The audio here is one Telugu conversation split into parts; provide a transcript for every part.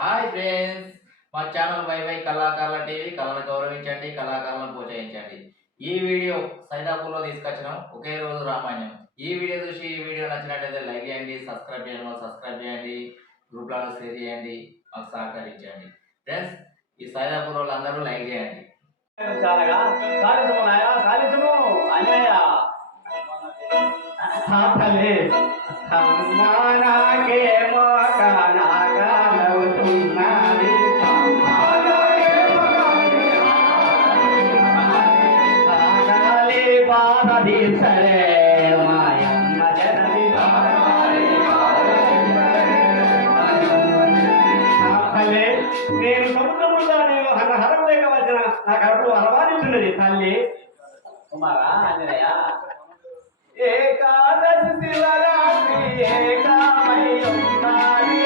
హాయ్ ఫ్రెండ్స్, మా ఛానల్ వైవై కళాకారుల టీవీ. కళను గౌరవించండి, కళాకారులను ప్రోత్సహించండి. ఈ వీడియో సైదాపూర్లో తీసుకొచ్చినాం. ఒకే రోజు రామాయణం. ఈ వీడియో చూసి ఈ వీడియో నచ్చినట్లయితే లైక్ చేయండి, సబ్స్క్రైబ్ చేయండి, గ్రూప్లలో షేర్ చేయండి, మాకు సహకరించండి. ఫ్రెండ్స్, ఈ సైదాపూర్ వాళ్ళందరూ లైక్ చేయండి. నేను సముద్రములో నేను హరం లేక వచ్చిన నా కడుపు అరవాదించున్నది తల్లి కుమారా ఆంజనేయ. ఏకాదశి శివరాత్రి ఏకామయ్యున్నది,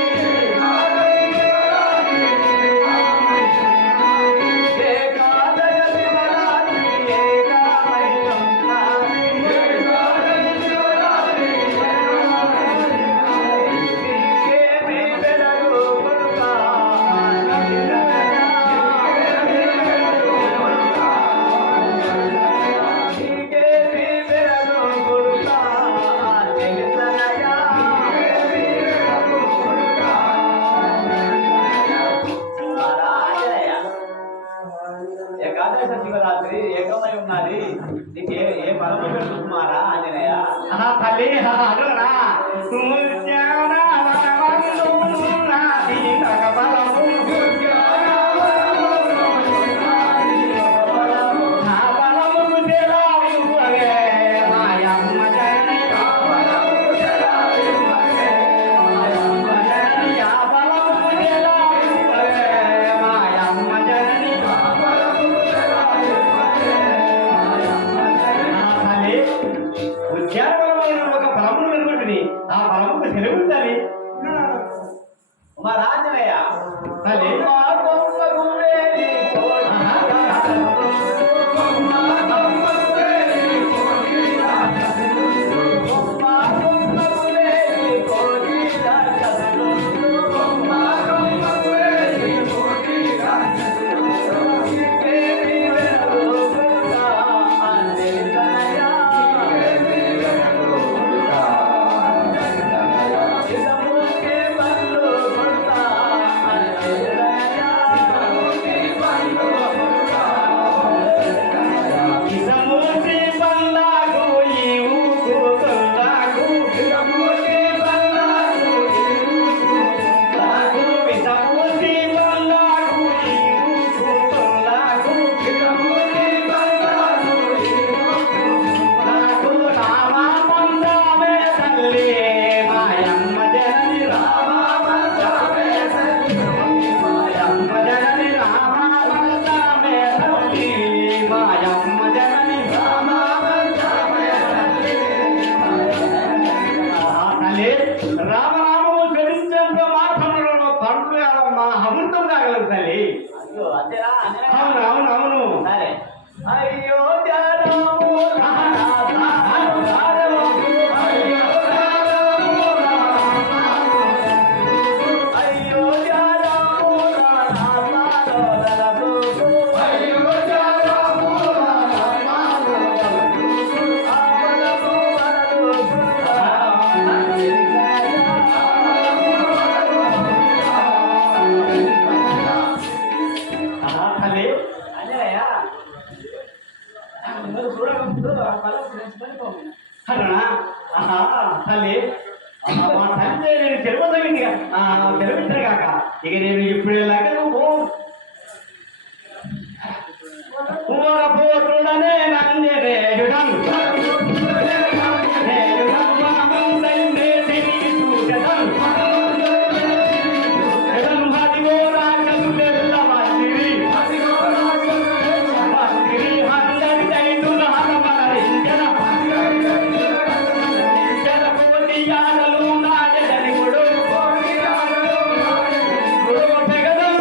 ఏకాదశి శివరాత్రి ఏకామయ్యున్నది, నీకేమి వెలగు కొడుకా ఏకాదశ శివరాత్రి ఏకమై ఉన్నది. నీకు ఏ పరమ కుమారా ఆంజనేయ? తల్లి అడుగునా ఆ పరముకు సెలవుందని మా రాజనయ్య తల్లి రామనామము చరించేంత మాత్రములను పండుగ మా అమృతం కాగలరు తల్లి. అవును అవును అవును సరే. అయ్యో తల్లి మా తల్లి నేను తెలివించాను కాక ఇక నేను ఇప్పుడేలాగా నువ్వు పోతుండనే నంజనేయుడం జగదం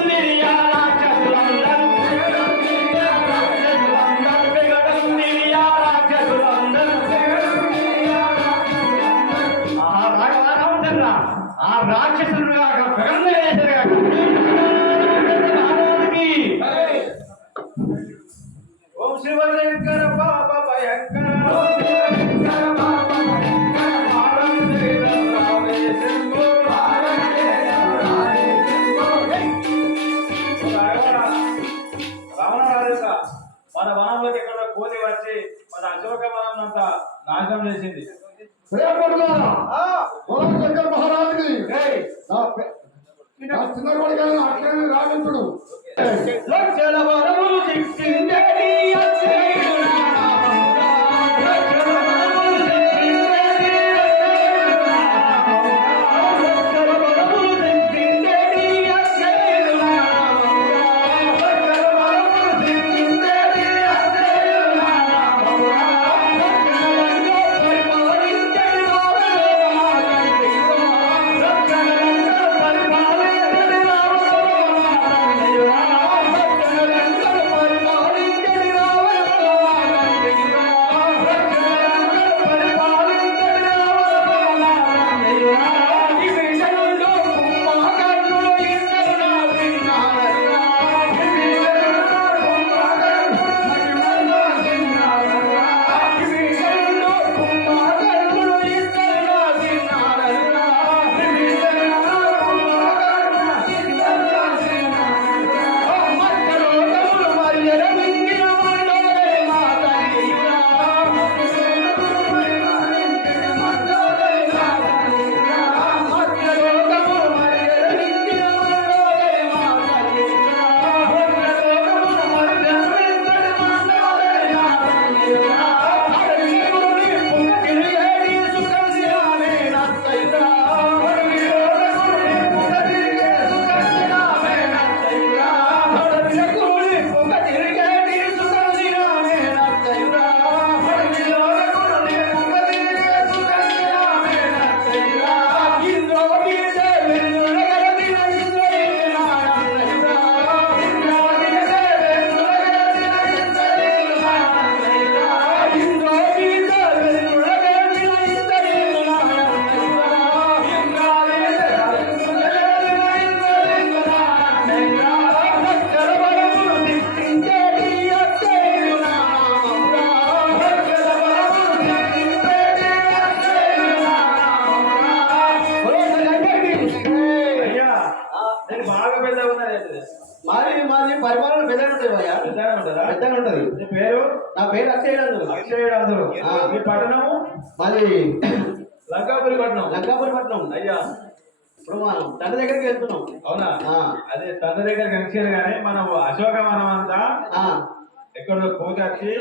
శివశంకర పాప భయంకర మన వనంలోకి ఎక్కడ కోతి వచ్చి మన అశోక వనం అంతా నాశనం చేసింది. శంకర్ మహారాజుని చిన్నవాడిగా అట్లనే రావించుడు లక్షల వరములు శిక్షించేటి అక్షయుడా. మాది పరిపాలన పెద్దగా ఉంటుంది భయ్యా. పెద్దగా ఉంటది. నీ పేరు? నా పేరు అక్షయుడు. అక్షయుడు. మీ పట్టణము? మాది లంకాపురి పట్టణం. లంకాపురి పట్టణం. అయ్యా ఇప్పుడు మనం తండ్రి దగ్గరికి వెళ్తున్నాం. అవునా? అదే తండ్రి దగ్గరికి కలిసారు కానీ మనం అశోకవనం అంతా ఎక్కడో కోతి వచ్చి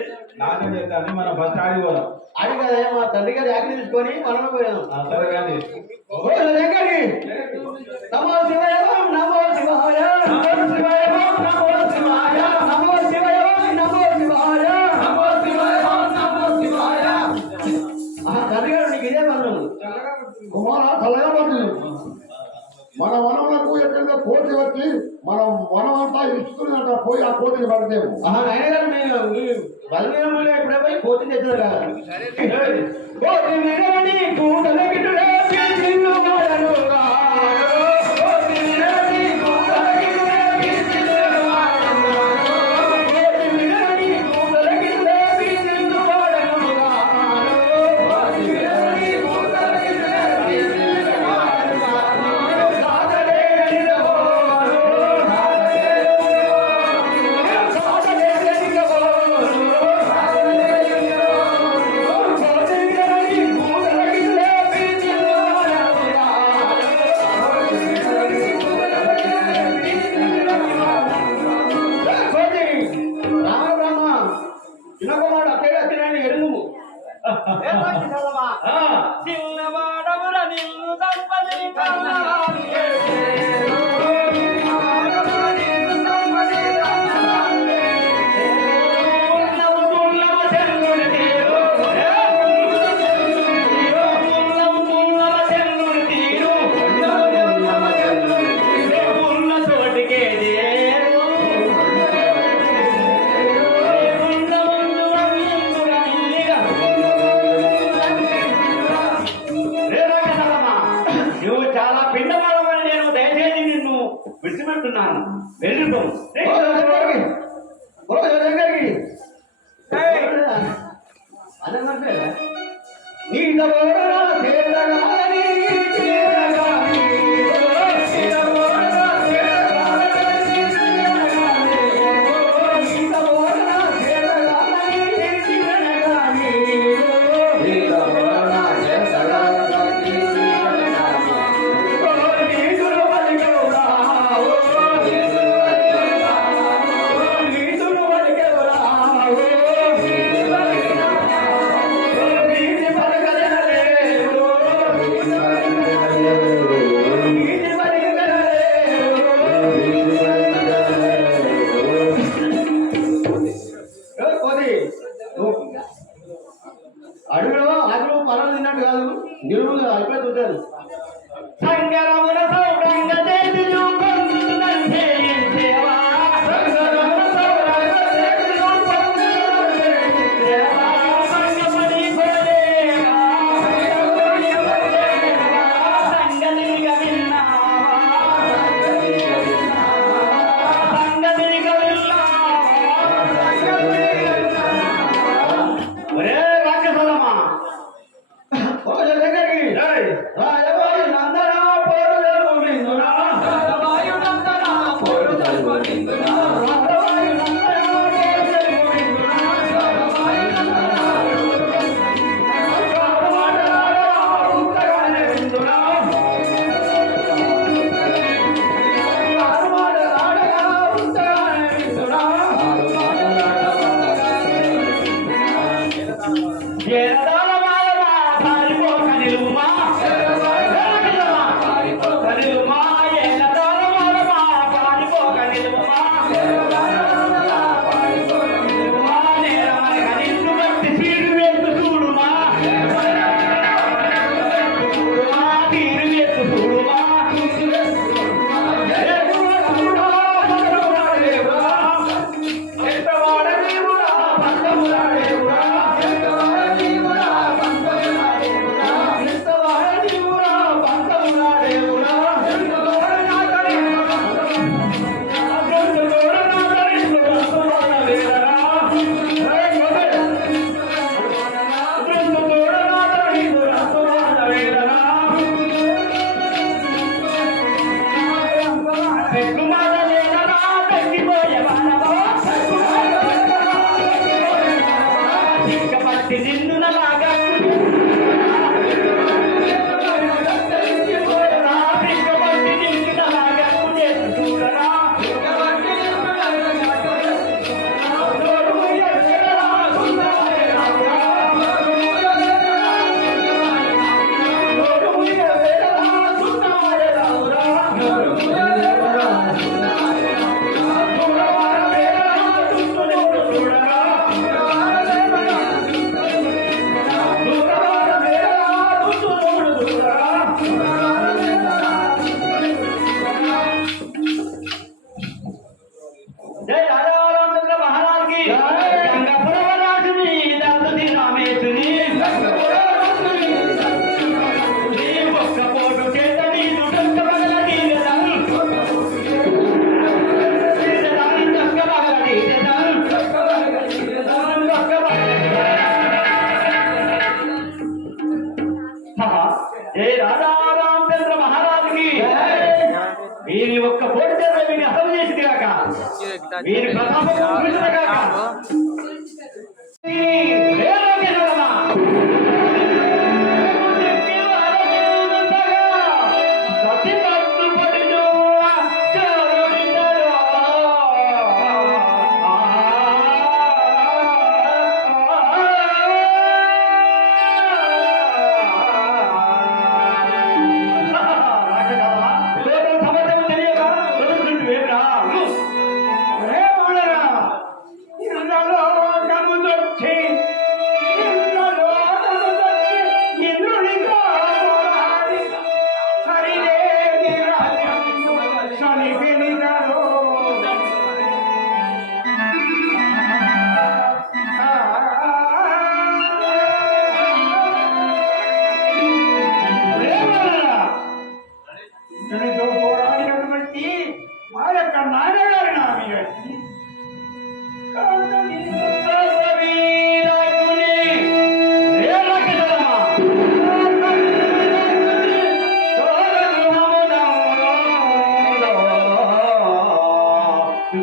నాశనం చేస్తాను. మనం ఫస్ట్ ఆడిపోదాం. ఆడి కదా మా తండ్రి గారి యాక్ట్ తీసుకొని మనం పోయాం. సరే కానీ నమో శివాయ నమో శివాయ నమో శివాయ నమో శివాయ నమో శివాయ నమో శివాయ నమో శివాయ నమో శివాయ. తండ్రి గారు నీకు ఇదే పనులు కుమార చల్లగా పడుతుంది. మన వనములకు ఎక్కడైనా కోతి వచ్చి మనం వనం అంతా ఇస్తుందంట పోయి ఆ కోతిని పడితేము. నాయన గారు మీ బలమీనములు ఎప్పుడే పోయి కోతి తెచ్చారు కదా. కోతి వినని కూడలగిటుడే పిలిచిన్ను వాడనుగా. కోతి వినని కూడలగిటుడే పిలిచిన్ను వాడనుగా. కోతి వినని కూడలగిటుడే పిలిచిన్ను వాడనుగా. కోతి వినని కూడలగిటుడే పిలిచిన్ను వాడనుగా. సాగలే గనిగవోరు సాగలే గనిగవోరు సాగలే గనిగవోరు కోతి వినని కూడలగిటుడే పిలిచిన్ను వాడనుగా. కోతి రామ రామ చిన్నకుమారుడు అక్కడే వచ్చినాయని ఎరుగు. చిన్నవాడవుర నిన్ను దంపతి కన్నాలి. నువ్వు చాలా పిండవాడమని నేను దయచేసి నిన్ను విడిచిపెడుతున్నాను. వెళ్ళిపో. అదే మరి నీట బోడరా తేడగాని తేడగాని నీట బోడరా తేడగాని నీట బోడరా తేడగాని తేడగాని నీట బోడరా తేడగాని నీతులు వలిగవురా నీతులు వలిగవురా అడుగులో అడుగు పనులు తిన్నట్టు కాదు నిలువులు అయిపోయి చూడాలి సంగరమున సౌరంగ దేవిలో కొందునంటే దేవా సంగరమున సౌరంగ దేవిలో కొందునంటే దేవా సంగమని కొలేవా సంగమని కొలేవా సంగనిగ విన్నావా సంగనిగ విన్నావా ఒరే రాక్షసలమా పోజ దగ్గరికి రాయవాయు నందన పోరుదరు మిందునా రాయవాయు నందన పోరుదరు మిందునా రాయవాయు నందన పోరుదరు మిందునా రాయవాయు నందన ఉత్తగానే మిందునా ఆరుమాడలాడగా ఉత్తగానే మిందునా ఏరదాలమాలమా పారిపోక నిలువుమా పారిపోక నిలువుమా ఏరదాలమాలమా పారిపోక నిలువుమా పారిపోక నిలువుమా నేరమనగ నిన్ను బట్టి తీరు వేసు చూడుమా చూడుమా తీరు వేసు చూడుమా ఎంతవాడదేవుడా పంతములాడేవుడా ఎంతవాడదేవుడా పంతములాడేవుడా ఎంతవాడదేవుడా పంతములాడేవుడా ఎంతవాడనాథరేవుడా పంతములాడేవుడా పంతములాడేవుడా జై రాజారామచంద్ర మహారాజుకి గంగపురవ రాజుని దాసరి రామేశుని నీ ఒక్క పోటు చేత నీదు డొక్క పగల నీదెదను డొక్క పగల నీదెదను డొక్క పగల జై రాజారామచంద్ర మహారాజుకి వీరి ఒక్క పోటు చేత వీరిని అసలు చేసి కాక వీరి ప్రతాపం కాక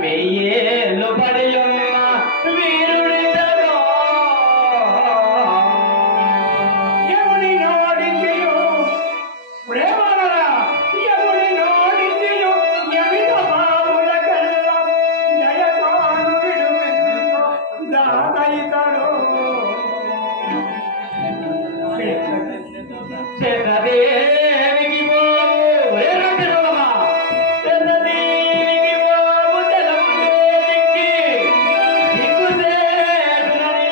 వెయ్యేళ్ళు పడి ఉన్న వీరుడితడో ఎవడి నోడించియు ప్రేమలరా ఎవడి నోడించియు ఎమిత బావుల కల్ల జయతాను విడుమిందు దాతయితడు చేతదేవికి పోవు ఎరగడమా చేతదేవికి పోవు తెలములేనికి దిక్కుసేటునని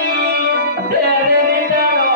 తెరనిటడో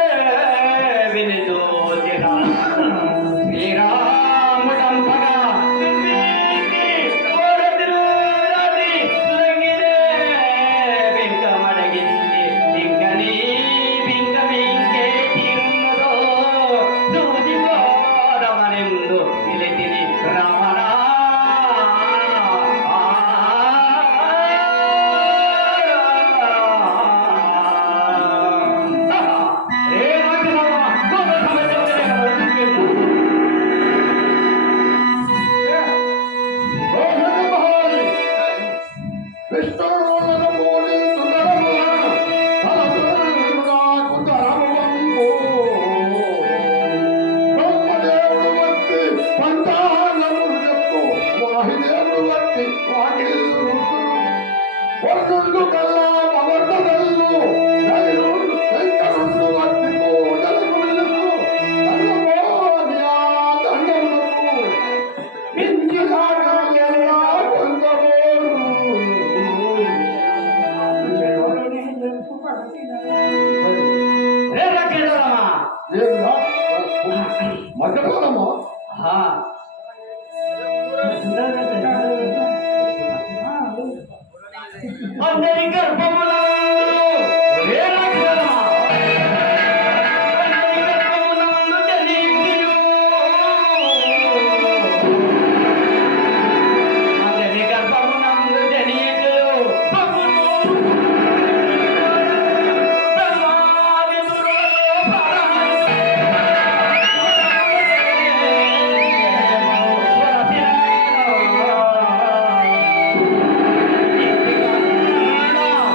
సీతదేవిని చూచిరా శ్రీరాముడంపగా బింకమడగింది బింకని బింకమింకే తిన్నదో దూది పోదమనిందు నిలితిని రమణ వర్ణుండు కల్లా పవర్తదల్లు నైరుండు శంకరుండు వత్తి పూజలకు నిలుసు అన్నమోనియా దండములకు మించి కాగలయా కొందమోరు ఏందా మధ్యకాలమా అందరి గర్భములందు అందరి గర్భములందు జనించియు అందరి గర్భములందు జనించియు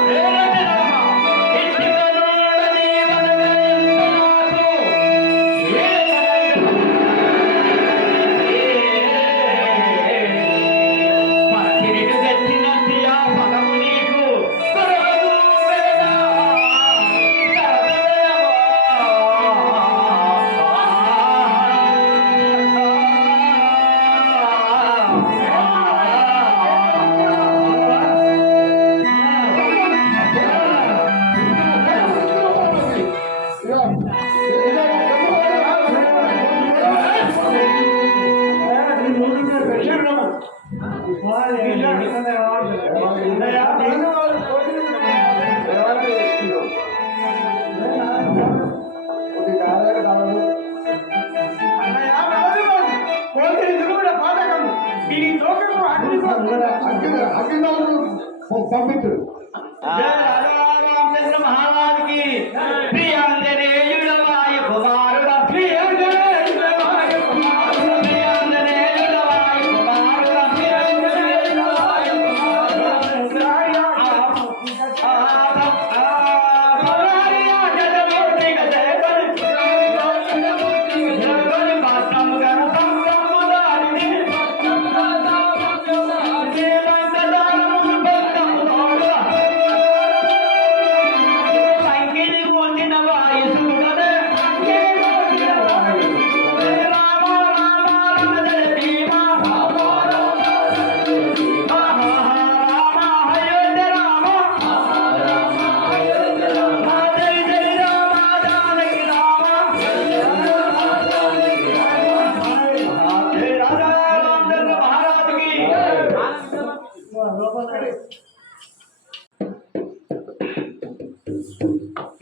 Yeah. ప్రియాంజనేయుల వాయు కుమారుడ ప్రియాంజనేయుల వాయు కుమారుడ ప్రియాంజనేయుల వాయు కుమారుడ ప్రియాంజనేయుల వాయు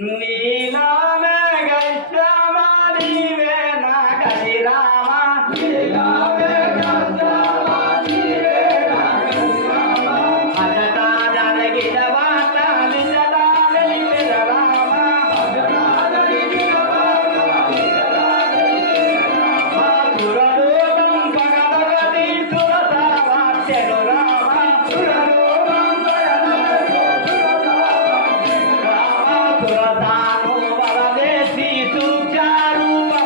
నీలామే గైశ్యామా నీవే నా గది రామా నీలామే గైశ్యామా నీవే నా గది రామా అజతా జనగిన వాట నిజతా వెలిపెద రామా అజతా జనగిన వాట నిజతా వెలిపెద రామా సురరూపం పగలగది సురత వాచ్యను రామా సురరూపం పగలగది సురత వాచ్యను రామా సురతాను వరదేశి సుచారూపంబుగా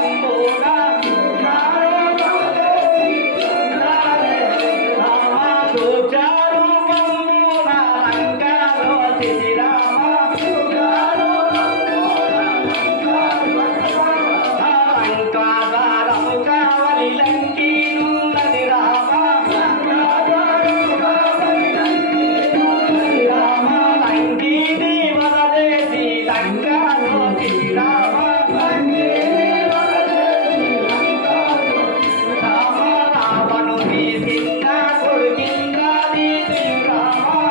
రామా సుచారూపంబున లంకాలో స్థితి రామా లంకాదారము కావలి లంకీనున్నది రామా రామా లంకీని వరదేశి లంకాలో స్థితి రామా రామా రావణుని చిన్న కొడుకింద్రాది రామా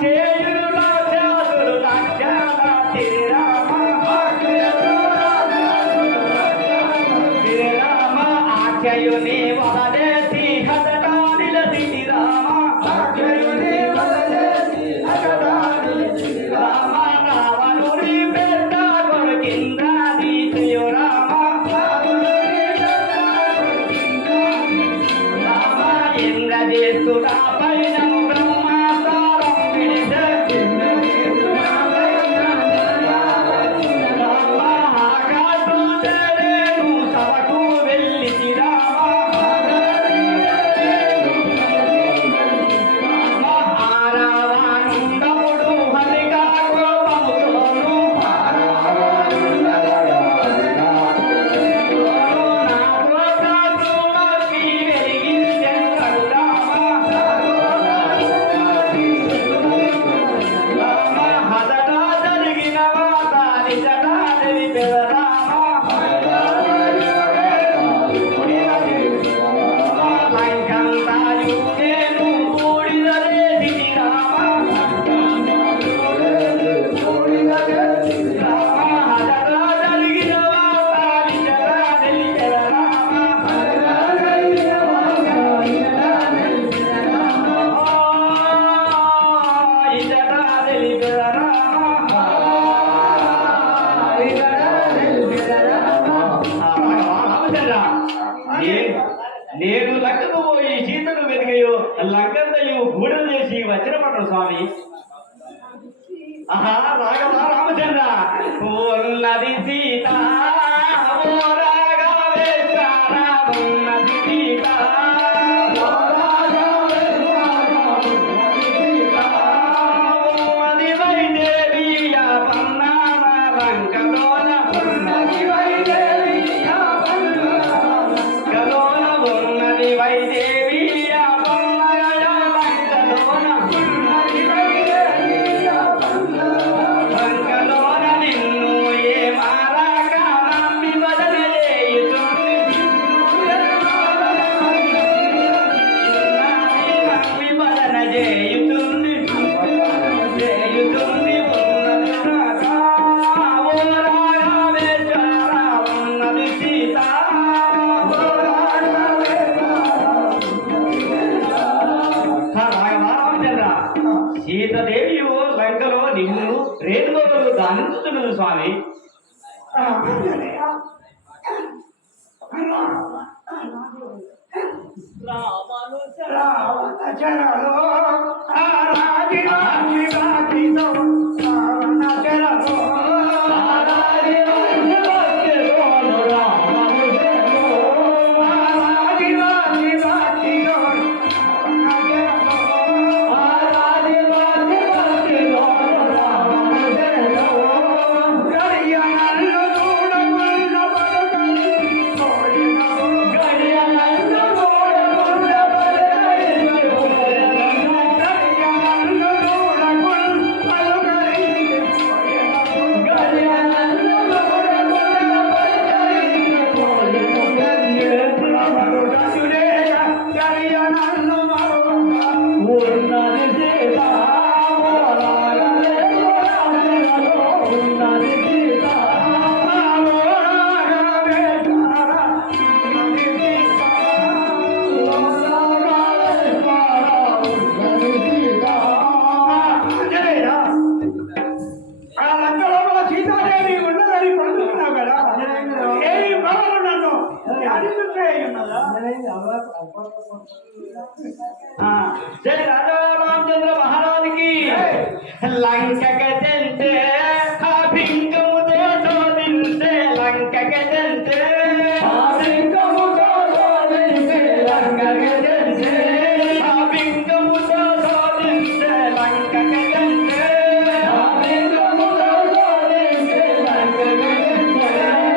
చేయుడులో చాదుడు లక్షణాతి రామా రామా ఆఖ్యయుని వరదేశి హతటా నిలసి రామా ఆఖ్యయుని వరదేశి హతటా నిలసి రామా రావణుని పెద్ద కొడుకింద్రాది రామా రామా ఇంద్రజిత్తుడా పైన బ్రహ్మాస్తారం విడిసే రామా ఆకాశోదరేను సభకు వెళ్ళితి రామా ఆరావానుండముడు హరికా కోపముతోను నా కోపముకి వెలిగించెంగడు రామా రామా హదటా జరిగిన వాత నిజటా తెలిపెద రామా లంకంతాయు నేను బూడిదలేసితి రామా రామా హదటా జరిగిన వాత నిజటా తెలిపెద రామా ఇజటా తెలిపెద రామా నేను లంకకు పోయి సీతను వెతికయో లంకంతయు గూడెలు చేసి వచ్చిన పట్టరు స్వామి. ఆహా రాఘవ రామచంద్ర ఉన్నది సీత ఓ రాఘవేశ్వర ఉన్నది సీత ఓ రాఘవేశ్వర ఉన్నది సీత ఉన్నది వైదేవియ పన్నామ లంకలోన ఉన్నది వైదేవియ లంకలోన ఉన్నది వైదేవియ పన్నగయ లంకలోన ఉన్నది వైదేవియ లంకలోన నిన్ను ఏ మారాక సీతాదేవి లంకలో నిన్ను రేణుగోలు దానిస్తున్నది స్వామి. జై రాజా రామచంద్ర మహారాజుకి లంకకి చెంటే ఆ భింగముతో శోధించే లంకకి చెంటే ఆ భింగముతో శోధించే లంకకి చెంటే ఆ భింగముతో శోధించే లంకకి చెంటే ఆ భింగముతో శోధించే లంకకి చెంటే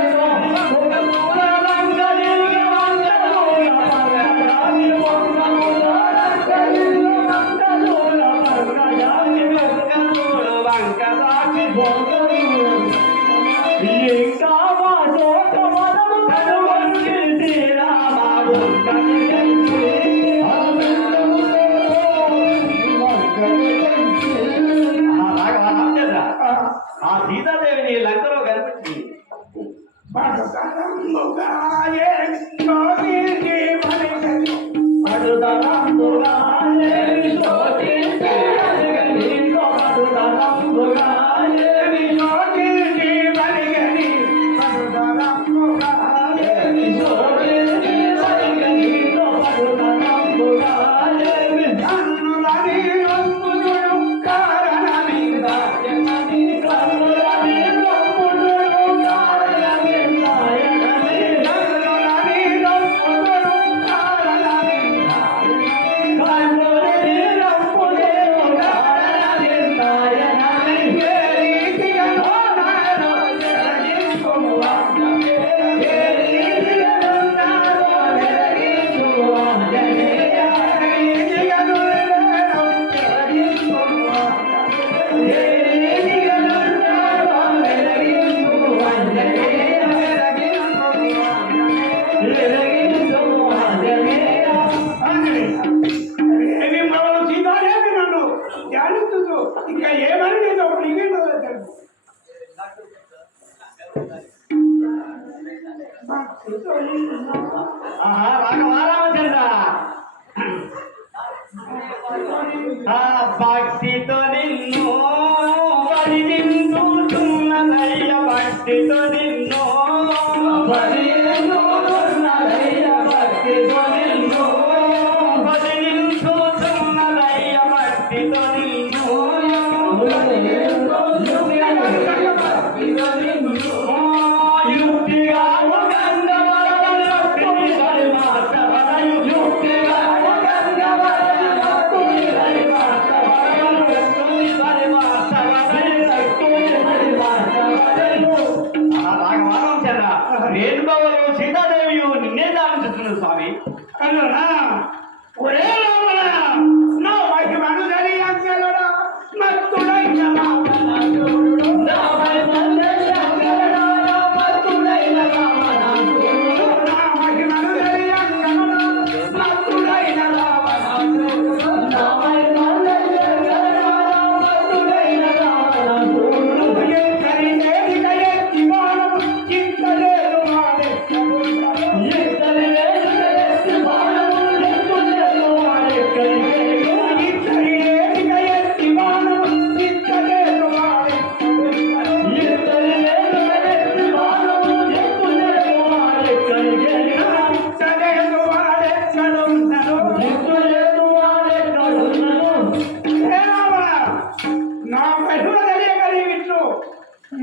ఆ సీతాదేవిని లంకలో కనిపించింది. ఇంకా ఏమని నేను రామచంద్ర భక్తితో నిన్ను వరిదించుతున్నదయ్య భక్తితో నిన్ను వరిదించుతున్నదయ్య భక్తితో నిన్ను వరిదించుతున్నదయ్య భక్తితో నిన్ను యుక్తిగా రేణుబాబు సీతాదేవి నిన్నే దానిస్తున్నారు స్వామి. ఒరే నా వాకి మను తెలియ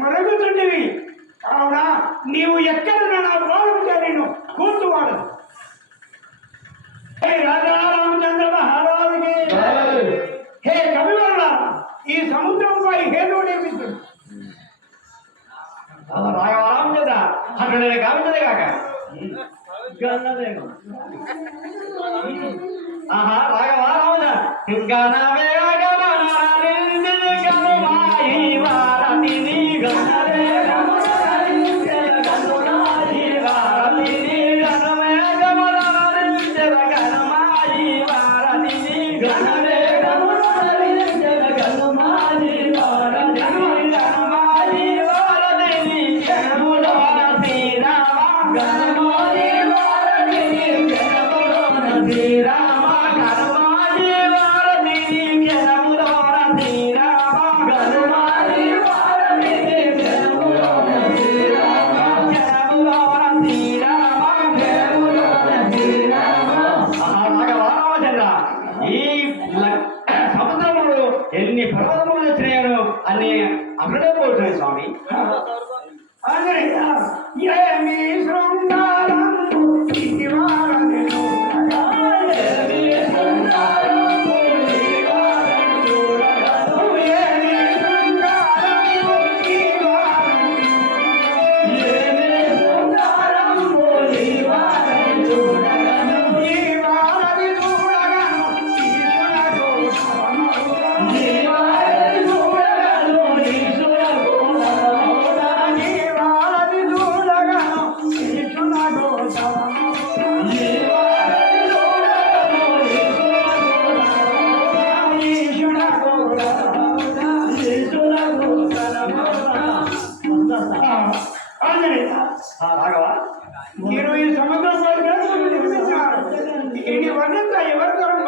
మొరగుతుంటివి. కావున నీవు ఎక్కడున్నా నా ప్రాణంగా నేను కూర్చువాడు. హే రాజా రామచంద్ర మహారాజుకి, హే కవివరుల, ఈ సముద్రంపై హేతువు నిర్మిస్తుంది. రాఘవ రామచంద్ర అక్కడ నేను కావించదే కాక ఆహా రాఘవ రామచంద్ర ఎన్ని పర్వతములు వచ్చినాయో అన్ని అక్కడే పోతున్నాయి స్వామి. ఏమి శృంగారం రాఘవ, మీరు ఈ సముద్రం నిర్మించారు. ఇది వర్ణంతా ఎవరు తరం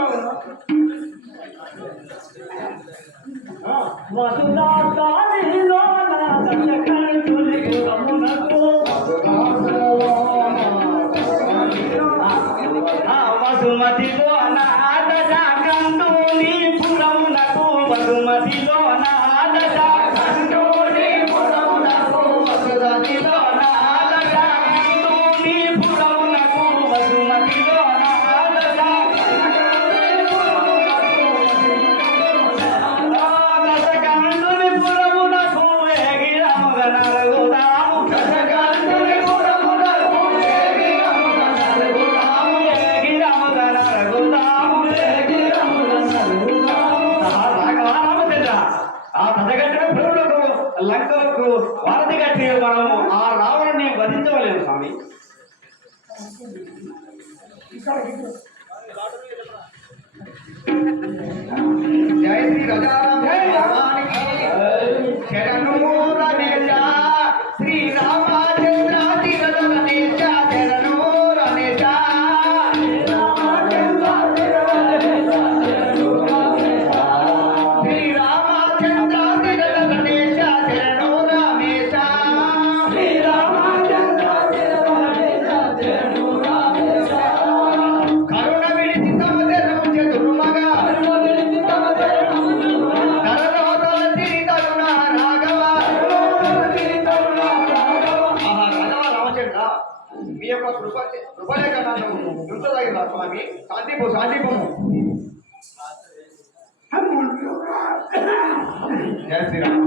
వసుమతిలో నాదట కంటూని పురమునకు వసుమతిలో నాదట కంటూని పురమునకు వసుమతిలో నాదట కంటూని పురమునకు వసుమతిలో నాదట కంటూని పురమునకు ఎగిరముగ నరుగుదాము కంటూని పురమునకు ఎగిరముగ నరుగుదాము ఎగిరముగ నరుగుదాము ఎగిరముగ నరుగుదాము. రామచంద్ర, ఆ పదగట్టిన ప్రభులకు లంకలకు వారధి కట్టి మనము ఆ రావణుని వధించవలేము స్వామి. జయ శ్రీ రఘురామానికి శరణు రమేశ శ్రీ రామచంద్ర తిరద గణేశ శరణు రమేశ శ్రీ రామచంద్ర తిరద గణేశ శరణు రమేశ శ్రీ రామచంద్ర తిరద గణేశ శరణు రమేశ కరుణ విడిచి తమ శరణు చతుర్మగా మీ యొక్క కృపలేక నన్ను ఉంచదగిన స్వామి. శాంతిపు శాంతిపము. జయ శ్రీరామ్.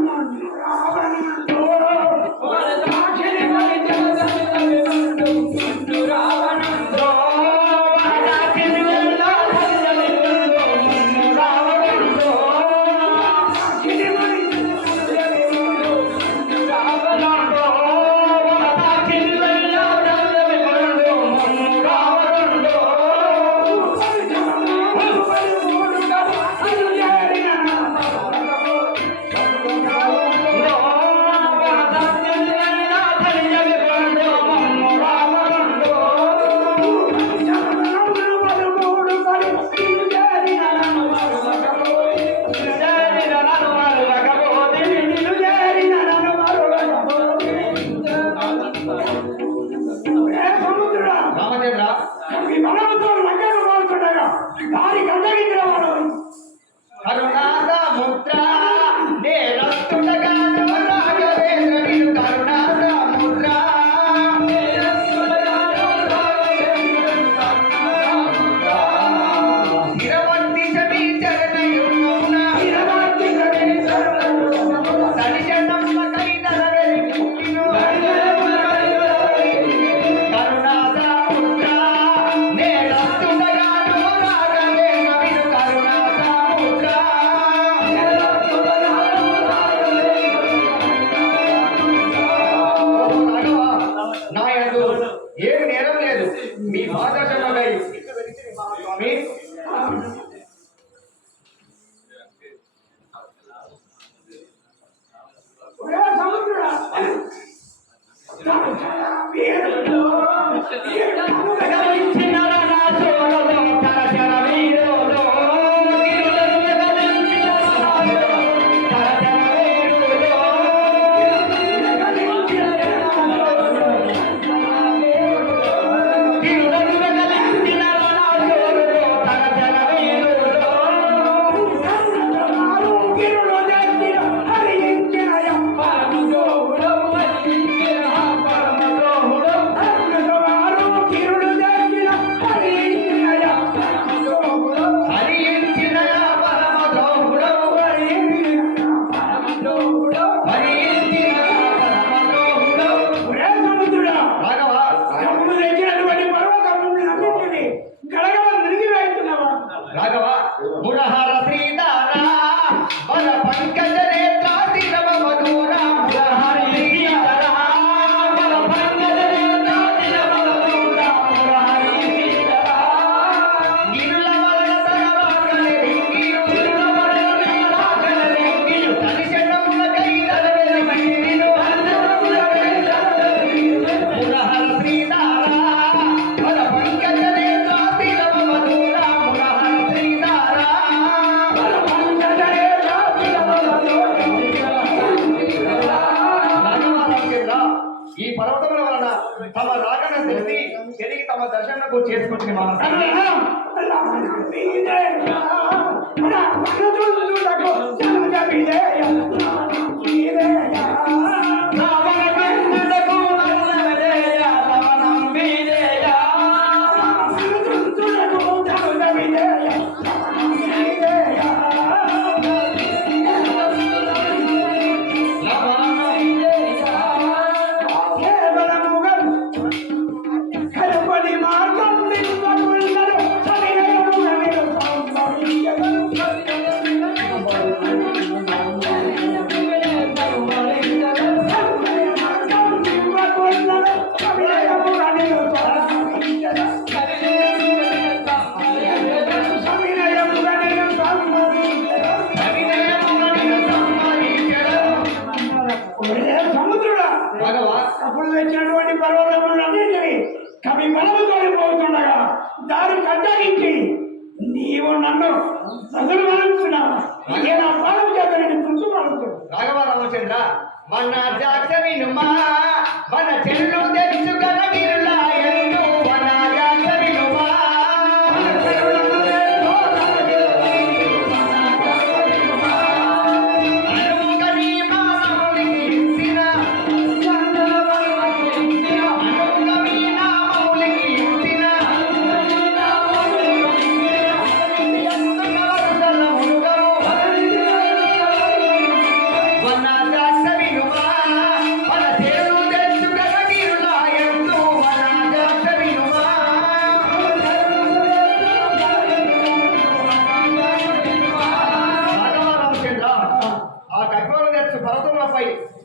ఈ పర్వతముల వలన తమ రాకన తెలిసి తిరిగి తమ దర్శనకు చేసుకుంటుంది అప్పుడు తెచ్చినటువంటి పర్వతములన్నింటినీ కవి బలముతో పోతుండగా దారి కట్టగించి నీవు నన్ను ప్రజలు మరణిస్తున్నావా నా పాలం చేత నేను తృప్తిపడుతు రాఘవ రామచంద్ర మన జాగ్రత్తమా మన చెల్లు తెలుసు కనగిరులా ఎందు మన జాగ్రత్తమా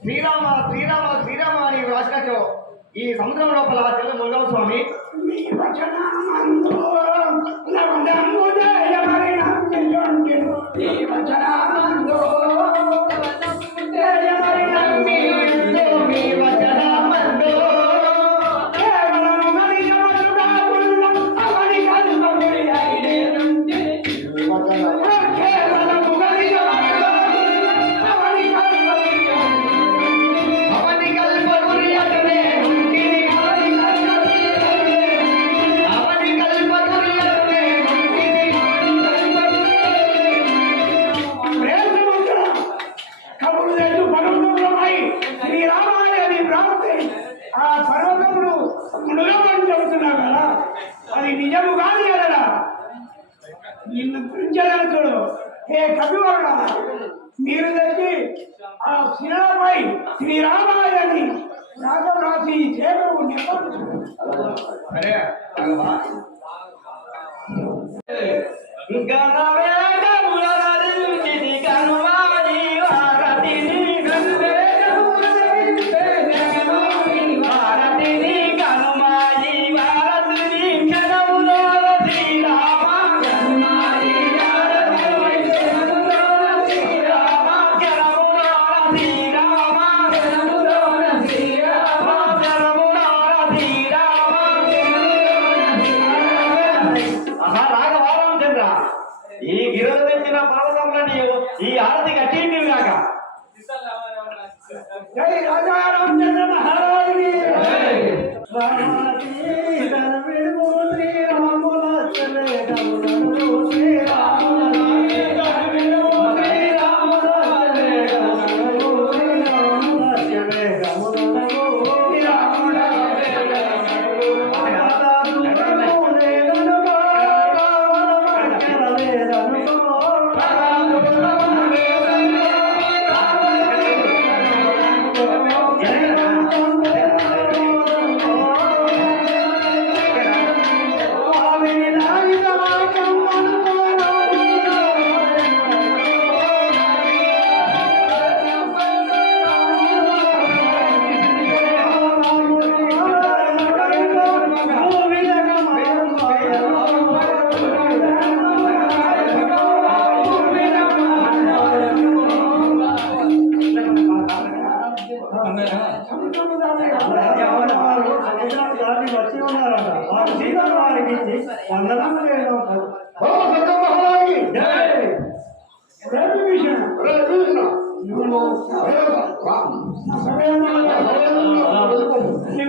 శ్రీరామ శ్రీరామ శ్రీరామ అని రాసినచో ఈ సముద్రం లోపల తెల్ల మురుగవ స్వామి మీ వచనామందు ఈ వచనామందు మీ వచనామందు ఆ పర్వతములు మునుగమని చెబుతున్నావు కదా అది నిజము కాదు కదా నిన్ను గురించేదని చూడు ఏ కవివరుడ మీరు తెచ్చి ఆ శిలపై శ్రీరామాయని రాగం రాసి చేతులు అరే ఈ గిరలు తెచ్చిన పర్వతంలోని ఈ ఆరతి కట్టింది కాక జై రాజా రామచంద్ర మహారాజుని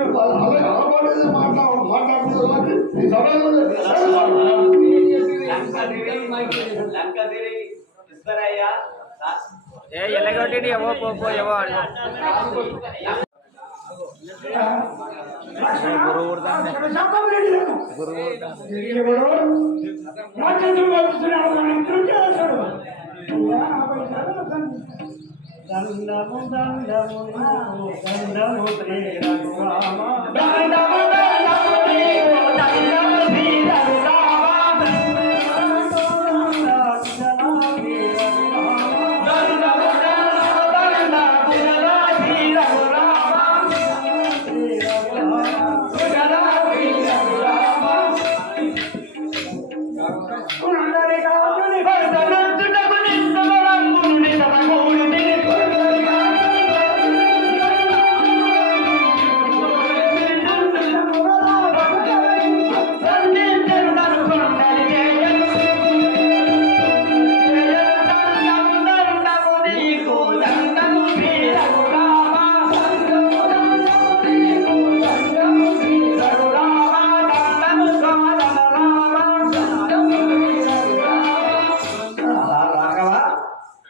అలాగే మాట్లాడుతున్నారు ఈ సమయంలో ఎల్లగొట్టి ఎవో పో ఎవో దండము దండము దండము శ్రీ రఘురామ దండము దండము దండము శ్రీ రఘురామ దండము దండము శ్రీ రఘురామ పుండరీకాక్షుని భర్తనందుటకు నిందబలంబుని సమకూడి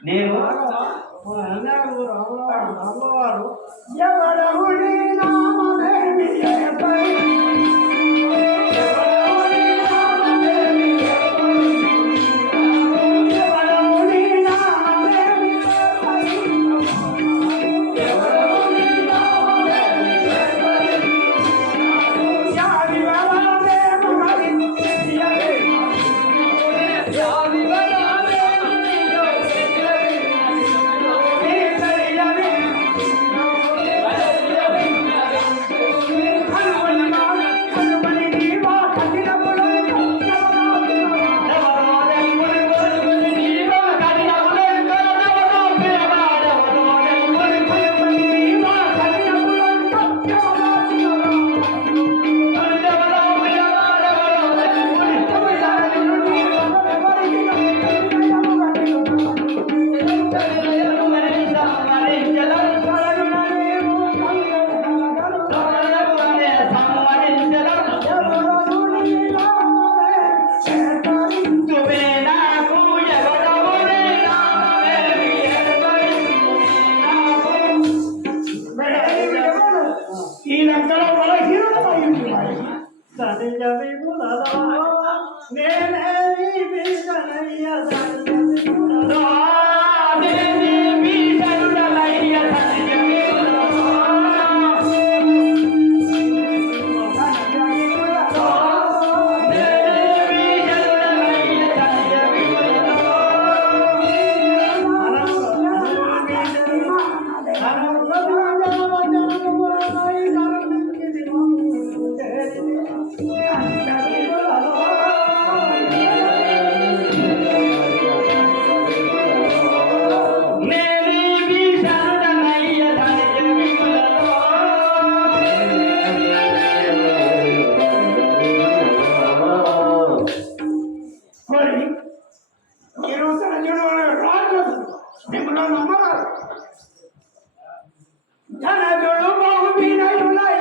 నేను అమ్మవారు ఎవడవుడి నామమేమి ఎపై ఎవడవుడి నామమేమి ఎపై ఎవడవుడి నామమేమి ఎపై ఎవడవుడి నామమేమి ఎపై యాది వలనే మగది యాది వలనే ఈ లంకలో మన హీరోలు ధనజుడు బహు వినయులై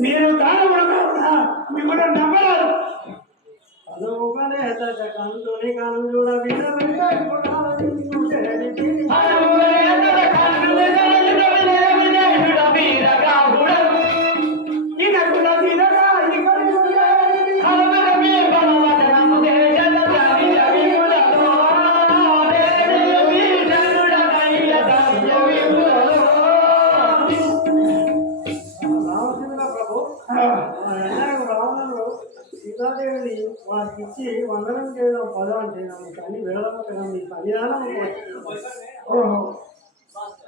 మీరు దానవుడు కావున మిమ్మల్ని నమ్మరాదు కందుని కందుడ సీతాదేవిని వారికి ఇచ్చి వందనం చేయడం పదం అంటే నాకు అన్ని విడదం మీ సన్నిధానం ఓహో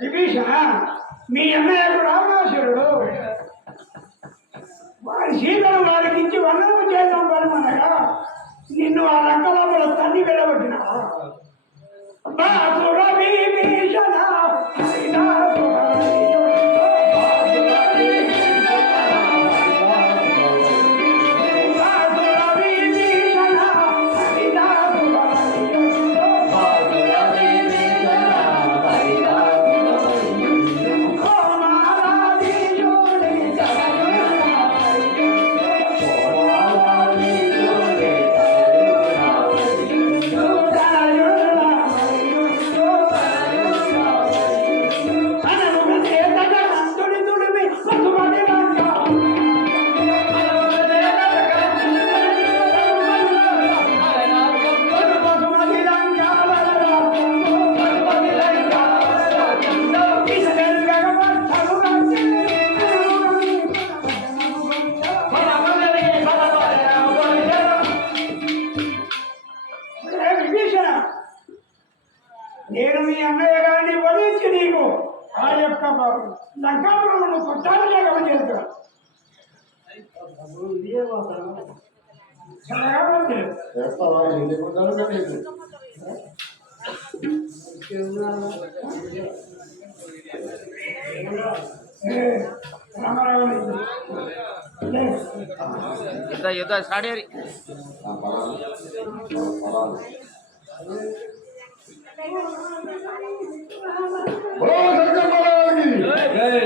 విభీషణ మీ అన్నయ్యకు రావణాసురుడు వారి సీతను వారికి ఇచ్చి వందనము చేద్దాం పరమనగా నిన్ను ఆ లంకలోపల తన్ని వెళ్ళబట్టిన బాసుర విభీషణ నేను మీ అన్నయ్య గారిని వదిలించి నీకు ఆ యొక్క లంకాపురంలో కొట్టాలి గమనించాను ఇదే మాత్రం చేస్తావా ఎన్ని గుంటలు కట్టేది రామారావు యుద్ధ స్టార్ట్ చేయాలి జై